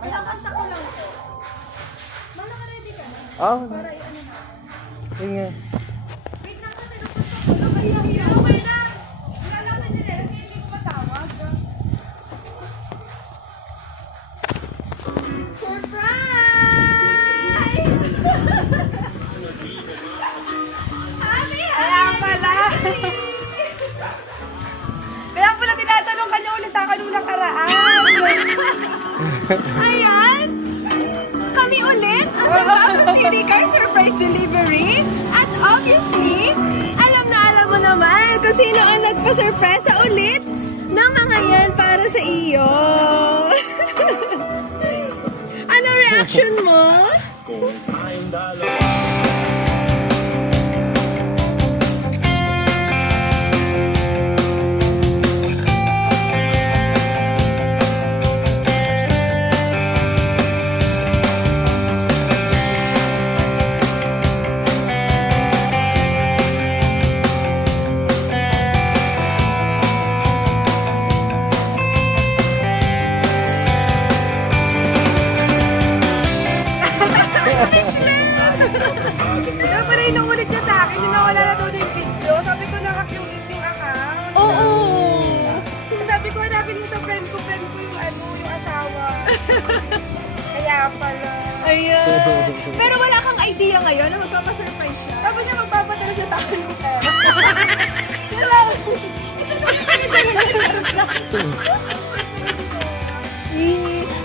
Pinakanta ko lang ito. Malaka ready ka na? Oh, Para i-ano na. yun nga. Wait lang ka, nagpunta ko. Okay na. Wala lang na nila. Hindi ko matawag. Surprise! Kaya pala. Kaya pala tinatanong ka niya ulit sa akin unang karaan. Ayan! Kami ulit ang Surprise City Car Surprise Delivery. At obviously, alam mo naman kung sino ang nagpa-surpresa ulit ng mga yan para sa iyo. Ano reaction mo? Kaya pala inuulit niya sa akin, yung nawala na doon yung video. Sabi ko nakakulit yung account. Oo! Sabi ko, hanapin mo sa friend ko yung yung asawa. Kaya pala. Ayan. Pero wala kang idea ngayon na magpapasurprise siya. Sabi niya magpapadala siya tayo ng pera. Ito lang.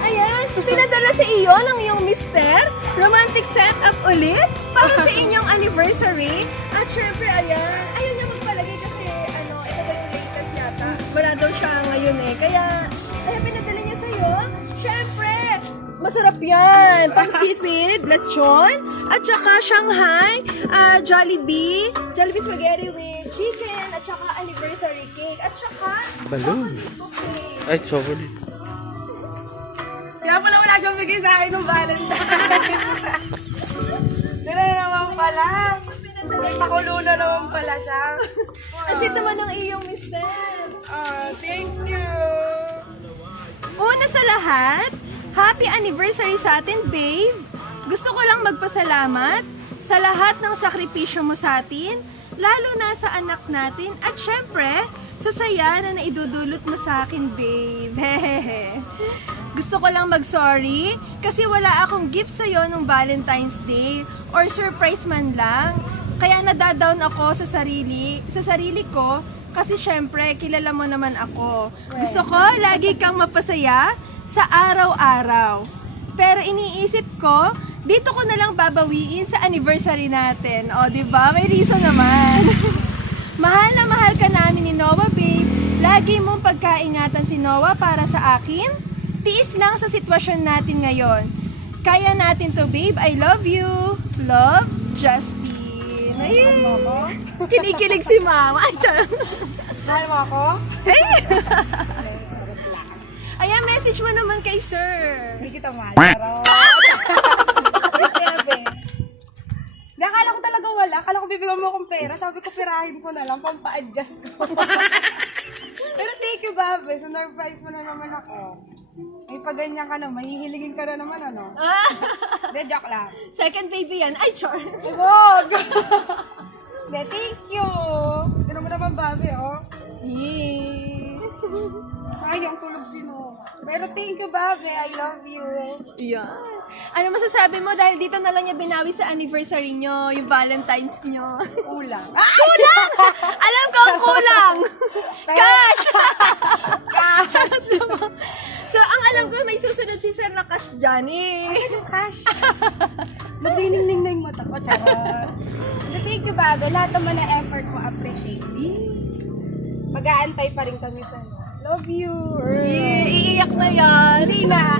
Ayan, pinadala sa iyo ng iyong mister. Romantic setup ulit para sa inyong anniversary. At syempre, ayan, ayaw niya magpalagay kasi ito daw yung latest yata. Wala daw siya ngayon eh. Kaya pinadala niya sa iyo. Syempre, masarap yan. Pang-sipid, lechon, at saka Shanghai, Jollibee spaghetti with chicken, at saka anniversary cake, at saka Balloon. okay. Ay, chocolate. Kaya pala wala siyang bigay sa akin ng Valentine's. Dila na naman pala. May pakulo na naman pala siya. Kasi naman ang iyong mister. Thank you. Una sa lahat, happy anniversary sa atin, babe. Gusto ko lang magpasalamat sa lahat ng sakripisyo mo sa atin, lalo na sa anak natin, at syempre, sa saya na naidudulot mo sa akin, babe. Hehehe. Gusto ko lang mag-sorry kasi wala akong gift sa'yo nung Valentine's Day or surprise man lang. Kaya nadadown ako sa sarili ko kasi syempre kilala mo naman ako. Gusto ko lagi kang mapasaya sa araw-araw. Pero iniisip ko, dito ko na lang babawiin sa anniversary natin. O, diba? May reason naman. Mahal na mahal ka namin ni Noah, babe. Lagi mong pagkaingatan si Noah para sa akin. Tiis lang sa sitwasyon natin ngayon. Kaya natin to, babe. I love you. Love, Justin. Ay, kinikilig si mama. Ay, charot. Mahal mo ako? Ayan, message mo naman kay sir. Hindi kita mahal. Pero... Hindi, akala ko talaga wala. Akala ko bibigyan mo akong pera. Sabi ko, pirahin ko na lang. Pampa-adjust ko. Pero thank you, Babe. Surprise mo na naman ako. May paganyan ka na. Mahihiligin ka na naman, ano? Hindi, joke lang. Second baby yan. Ay, char. Ay, wag! Hindi, thank you. Tignan mo naman, Babe, oh. Yay. Sayang tulog sino. Pero thank you, Babe. I love you. Yan. Ano masasabi mo dahil dito na lang niya binawi sa anniversary nyo, yung Valentine's nyo? Kulang. Kulang! Alam ko ang kulang! Cash! Cash! So, ang alam ko, may susunod si Sir na cash dyan eh. Cash. Magniningning na yung mata ko. Charot. So, thank you, Babe. Lahat naman na effort mo, appreciate. Mag-aantay pa rin kami sa Love you. Yeah, iiyak na yan. Hindi na.